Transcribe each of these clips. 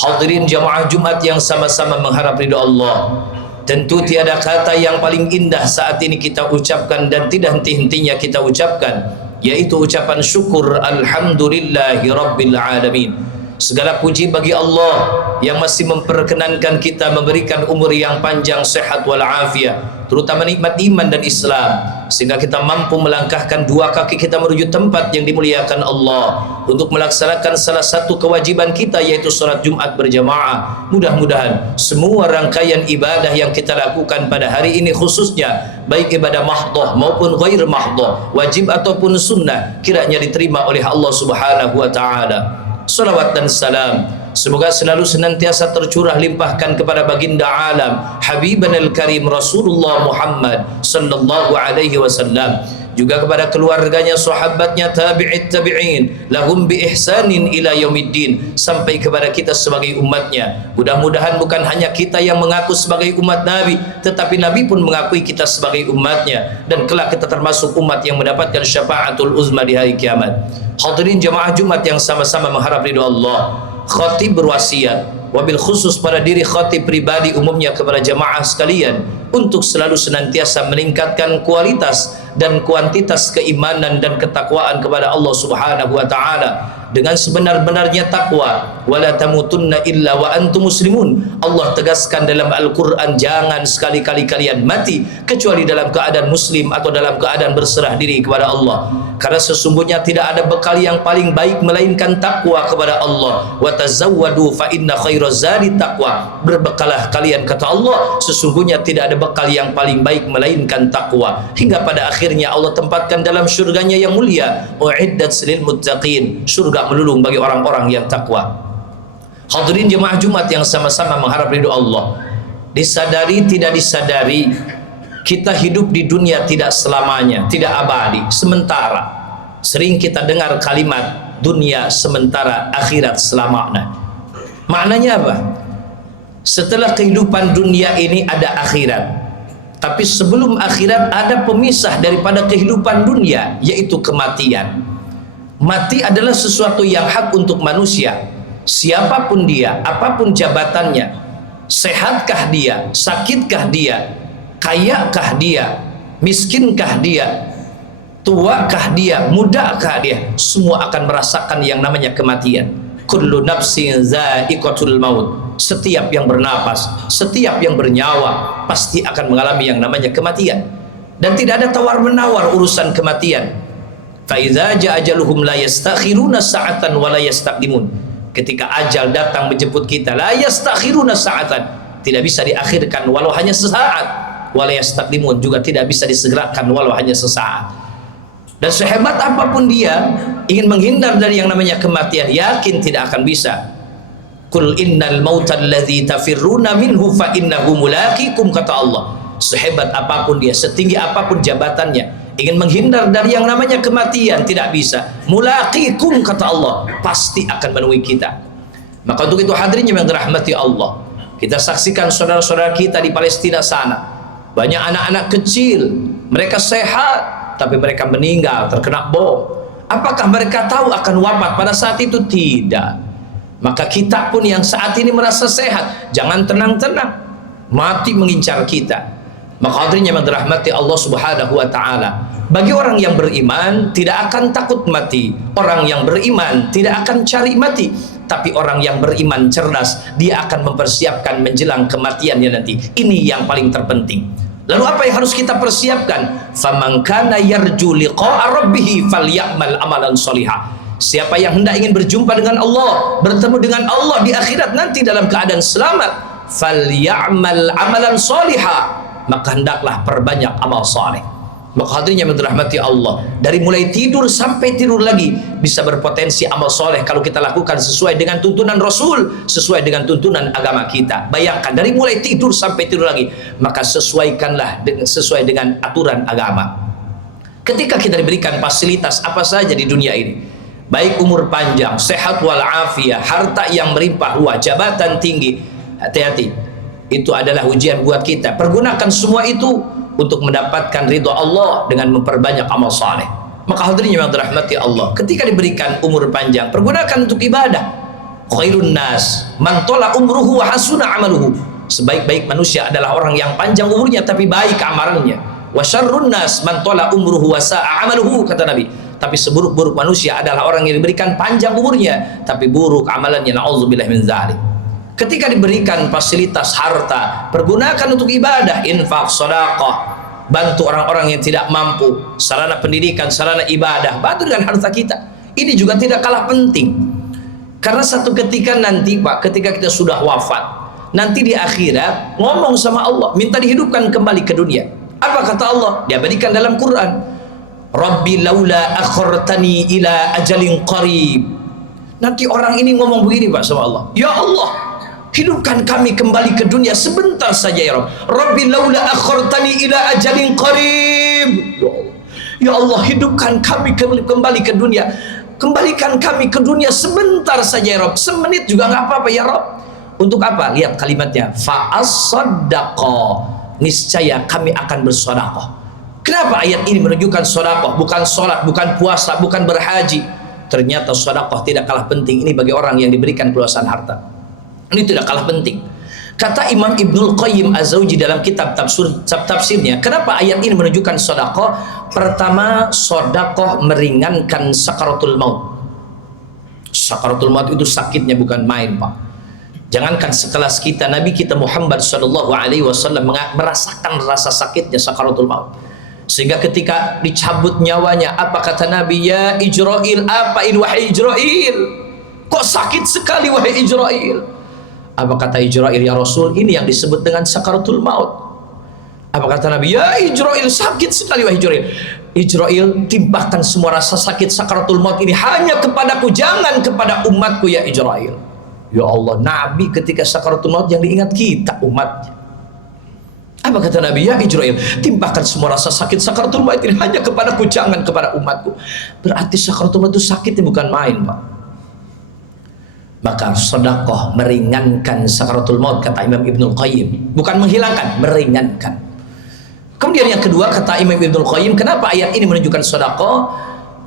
Hadirin jamaah Jumat yang sama-sama mengharap ridha Allah. Tentu tiada kata yang paling indah saat ini kita ucapkan dan tidak henti-hentinya kita ucapkan, yaitu ucapan syukur alhamdulillahi rabbil alamin. Segala puji bagi Allah yang masih memperkenankan kita, memberikan umur yang panjang, sehat walafiat, terutama nikmat iman dan Islam, sehingga kita mampu melangkahkan dua kaki kita menuju tempat yang dimuliakan Allah untuk melaksanakan salah satu kewajiban kita, yaitu salat Jumat berjamaah. Mudah-mudahan semua rangkaian ibadah yang kita lakukan pada hari ini, khususnya baik ibadah mahdhah maupun ghair mahdhah, wajib ataupun sunnah, kiranya diterima oleh Allah Subhanahu wa taala. Salawat dan salam semoga selalu senantiasa tercurah limpahkan kepada baginda alam Habibanil Karim Rasulullah Muhammad sallallahu alaihi wasallam, juga kepada keluarganya, sahabatnya, tabi'it tabi'in lahum bi ihsanin ila yaumiddin, sampai kepada kita sebagai umatnya. Mudah-mudahan bukan hanya kita yang mengaku sebagai umat Nabi, tetapi Nabi pun mengakui kita sebagai umatnya, dan kelak kita termasuk umat yang mendapatkan syafaatul uzma di hari kiamat. Hadirin jamaah Jumat yang sama-sama mengharap ridha Allah, khatib berwasiat, wabil khusus pada diri khatib pribadi, umumnya kepada jamaah sekalian, untuk selalu senantiasa meningkatkan kualitas dan kuantitas keimanan dan ketakwaan kepada Allah Subhanahu wa taala dengan sebenar-benarnya takwa. Wala tamutunna illa wa antum muslimun. Allah tegaskan dalam Al-Qur'an, jangan sekali-kali kalian mati kecuali dalam keadaan muslim atau dalam keadaan berserah diri kepada Allah. Karena sesungguhnya tidak ada bekal yang paling baik melainkan takwa kepada Allah. Wa tazawwadu fa inna khairaz zadi taqwa. Berbekalah kalian, kata Allah, sesungguhnya tidak ada bekal yang paling baik melainkan takwa. Hingga pada akhirnya Allah tempatkan dalam syurganya yang mulia, uiddat lil muttaqin, surga melulung bagi orang-orang yang takwa. Hadirin jemaah Jumat yang sama-sama mengharap ridho Allah, disadari tidak disadari, kita hidup di dunia tidak selamanya, tidak abadi, sementara. Sering kita dengar kalimat dunia sementara, akhirat selamanya. Maknanya apa? Setelah kehidupan dunia ini ada akhirat, tapi sebelum akhirat ada pemisah daripada kehidupan dunia, yaitu kematian. Mati adalah sesuatu yang hak untuk manusia, siapapun dia, apapun jabatannya, sehatkah dia, sakitkah dia, kayakah dia, miskinkah dia, tuakah dia, mudakah dia, semua akan merasakan yang namanya kematian. Kullu nafsin za'iqatul maut. Setiap yang bernapas, setiap yang bernyawa pasti akan mengalami yang namanya kematian, dan tidak ada tawar-menawar urusan kematian. Faiza ja'ajaluhum la yastakhiruna sa'atan wa la yastaqdimun. Ketika ajal datang menjemput kita, la yastakhiruna sa'atan, tidak bisa diakhirkan walau hanya sesaat, wa la yastaqdimun, juga tidak bisa disegerakan walau hanya sesaat. Dan sehebat apapun dia ingin menghindar dari yang namanya kematian, yakin tidak akan bisa. Qul innal mautal ladzi tafirruna minhu fa innahu mulaqikum, kata Allah. Sehebat apapun dia, setinggi apapun jabatannya, ingin menghindar dari yang namanya kematian tidak bisa. Mulaqikum, kata Allah, pasti akan menemui kita. Maka untuk itu hadirin yang dirahmati Allah, kita saksikan saudara-saudara kita di Palestina sana, banyak anak-anak kecil, mereka sehat tapi mereka meninggal terkena bom. Apakah mereka tahu akan wafat pada saat itu? Tidak. Maka kita pun yang saat ini merasa sehat, jangan tenang-tenang, mati mengincar kita. Maka hadirin yang dirahmati Allah Subhanahu wa taala, bagi orang yang beriman tidak akan takut mati, orang yang beriman tidak akan cari mati, tapi orang yang beriman cerdas, dia akan mempersiapkan menjelang kematiannya nanti. Ini yang paling terpenting. Lalu apa yang harus kita persiapkan? Faman kana yarju liqa'a rabbih falyamal amalan shalihah. Siapa yang hendak ingin berjumpa dengan Allah, bertemu dengan Allah di akhirat nanti dalam keadaan selamat, falyamal amalan shalihah, maka hendaklah perbanyak amal saleh. Maka hadirin yang dirahmati Allah, dari mulai tidur sampai tidur lagi bisa berpotensi amal soleh kalau kita lakukan sesuai dengan tuntunan Rasul, sesuai dengan tuntunan agama kita. Bayangkan dari mulai tidur sampai tidur lagi, maka sesuaikanlah sesuai dengan aturan agama. Ketika kita diberikan fasilitas apa saja di dunia ini, baik umur panjang, sehat walafiat, harta yang melimpah ruah, jabatan tinggi, hati-hati, itu adalah ujian buat kita. Pergunakan semua itu untuk mendapatkan ridha Allah dengan memperbanyak amal saleh. Maka hadirin yang dirahmati Allah, ketika diberikan umur panjang, pergunakan untuk ibadah. Khairun nas man tola umruhu wa hasuna amaluhu. Sebaik-baik manusia adalah orang yang panjang umurnya tapi baik amalannya. Wa syarrun nas man tola umruhu wa sa'a amaluhu, kata Nabi. Tapi seburuk-buruk manusia adalah orang yang diberikan panjang umurnya tapi buruk amalannya. Na'udzubillah min dzalik. Ketika diberikan fasilitas harta, pergunakan untuk ibadah, infak, sedekah, bantu orang-orang yang tidak mampu, sarana pendidikan, sarana ibadah, bantu dengan harta kita. Ini juga tidak kalah penting. Karena satu ketika nanti Pak, ketika kita sudah wafat, nanti di akhirat ngomong sama Allah, minta dihidupkan kembali ke dunia. Apa kata Allah? Diabadikan dalam Quran. Rabbi laula akhartani ila ajalin qarib. Nanti orang ini ngomong begini Pak sama Allah. Ya Allah, hidupkan kami kembali ke dunia sebentar saja ya Rabb. Rabbi laula akhartani ila ajalin qarib. Ya Allah, hidupkan kami kembali ke dunia. Kembalikan kami ke dunia sebentar saja ya Rabb. Semenit juga nggak apa-apa ya Rabb. Untuk apa? Lihat kalimatnya. Fa'as-saddaqa. Niscaya kami akan bersedekah. Kenapa ayat ini menunjukkan sedekah? Bukan sholat, bukan puasa, bukan berhaji. Ternyata sedekah tidak kalah penting. Ini bagi orang yang diberikan keluasan harta. Ini tidak kalah penting. Kata Imam Ibnul Qayyim Az-Zawji dalam kitab tafsirnya, kenapa ayat ini menunjukkan sedekah? Pertama, sedekah meringankan sakaratul maut. Sakaratul maut itu sakitnya bukan main, Pak. Jangankan sekelas kita, Nabi kita Muhammad SAW merasakan rasa sakitnya sakaratul maut. Sehingga ketika dicabut nyawanya, apa kata Nabi? Ya Ijrail, apa ini wahai Ijrail? Kok sakit sekali wahai Ijrail? Apa kata Ijrail? Ya Rasul, ini yang disebut dengan sakaratul maut. Apa kata Nabi? Ya Ijrail, sakit sekali wahai Ijrail. Ijrail, timbahkan semua rasa sakit sakaratul maut ini hanya kepadaku, jangan kepada umatku ya Ijrail. Ya Allah, Nabi ketika sakaratul maut yang diingat kita umatnya. Apa kata Nabi? Ya Ijrail, timbahkan semua rasa sakit sakaratul maut ini hanya kepadaku, jangan kepada umatku. Berarti sakaratul maut itu sakitnya bukan main, Pak. Maka sedekah meringankan sakaratul maut, kata Imam Ibnul Qayyim. Bukan menghilangkan, meringankan. Kemudian yang kedua, kata Imam Ibnul Qayyim, kenapa ayat ini menunjukkan sedekah?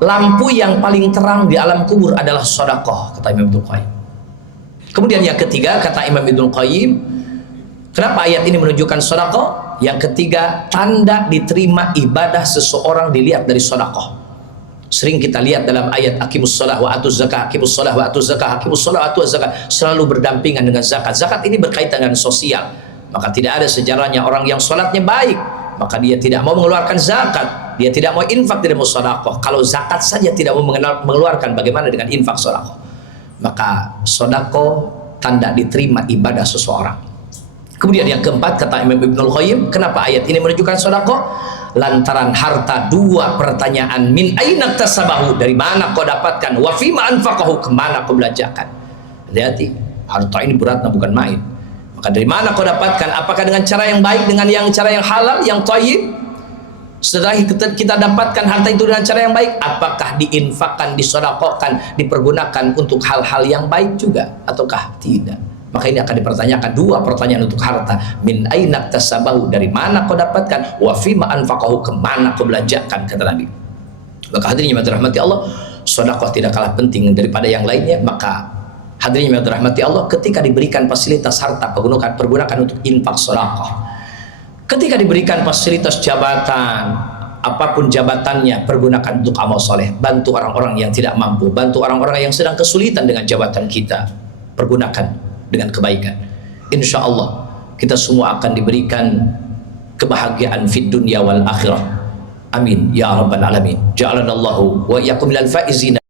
Lampu yang paling terang di alam kubur adalah sedekah, kata Imam Ibnul Qayyim. Kemudian yang ketiga, kata Imam Ibnul Qayyim, kenapa ayat ini menunjukkan sedekah? Yang ketiga, tanda diterima ibadah seseorang dilihat dari sedekah. Sering kita lihat dalam ayat aqimus shalah wa atuz zakah, aqimus shalah wa atuz zakah, aqimus shalah wa atuz zakah, selalu berdampingan dengan zakat. Zakat ini berkaitan dengan sosial. Maka tidak ada sejarahnya orang yang sholatnya baik, maka dia tidak mau mengeluarkan zakat, dia tidak mau infak, tidak mau sedekah. Kalau zakat saja tidak mau mengeluarkan, bagaimana dengan infak sedekah? Maka sedekah tanda diterima ibadah seseorang. Kemudian yang keempat, kata Imam Ibnul Qayyim, kenapa ayat ini menunjukkan sedekah? Lantaran harta, dua pertanyaan. Min aina tasabahu, dari mana kau dapatkan? Wa fima anfaqahu, kemana kau belanjakan? Hati-hati, harta ini beratnya bukan main. Maka dari mana kau dapatkan? Apakah dengan cara yang baik, dengan cara yang halal, yang thayyib? Setelah kita dapatkan harta itu dengan cara yang baik, apakah diinfakkan, disedekahkan, dipergunakan untuk hal-hal yang baik juga ataukah tidak? Maka ini akan dipertanyakan, dua pertanyaan untuk harta. Min aina tasabahu, dari mana kau dapatkan? Wa fima anfaqahu, kemana kau belanjakan, kata Nabi. Maka hadirin yang dirahmati Allah, sedekah tidak kalah penting daripada yang lainnya. Maka hadirin yang dirahmati Allah, ketika diberikan fasilitas harta, pergunakan untuk infak sedekah. Ketika diberikan fasilitas jabatan, apapun jabatannya, pergunakan untuk amal soleh. Bantu orang-orang yang tidak mampu, bantu orang-orang yang sedang kesulitan dengan jabatan kita, pergunakan dengan kebaikan. Insya Allah kita semua akan diberikan kebahagiaan fid dunya wal akhirah. Amin ya rabbal alamin. Ja'alanallahu wa iyyakum minal faizina.